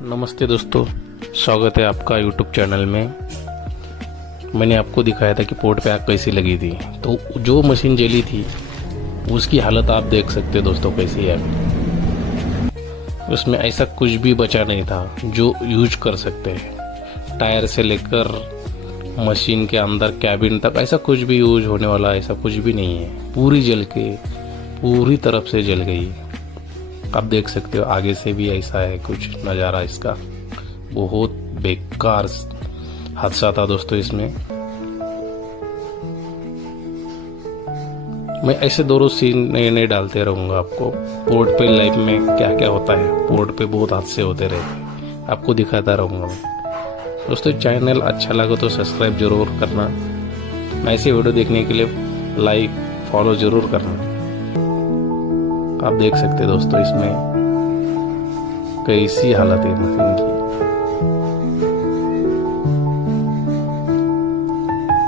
नमस्ते दोस्तों, स्वागत है आपका यूट्यूब चैनल में। मैंने आपको दिखाया था कि पोर्ट पे आग कैसी लगी थी। तो जो मशीन जली थी उसकी हालत आप देख सकते हैं दोस्तों कैसी है। उसमें ऐसा कुछ भी बचा नहीं था जो यूज कर सकते हैं। टायर से लेकर मशीन के अंदर कैबिन तक ऐसा कुछ भी यूज होने वाला ऐसा कुछ भी नहीं है। पूरी जल के पूरी तरफ से जल गई। आप देख सकते हो आगे से भी ऐसा है कुछ नज़ारा इसका। बहुत बेकार हादसा था दोस्तों इसमें। मैं ऐसे दोनों सीन नए नए डालते रहूँगा आपको। पोर्ट पे लाइफ में क्या क्या होता है, पोर्ट पे बहुत हादसे होते रहते हैं, आपको दिखाता रहूँगा मैं। दोस्तों चैनल अच्छा लगा तो सब्सक्राइब जरूर करना। ऐसे वीडियो देखने के लिए लाइक फॉलो जरूर करना। आप देख सकते हैं दोस्तों इसमें कैसी हालत है मशीन की।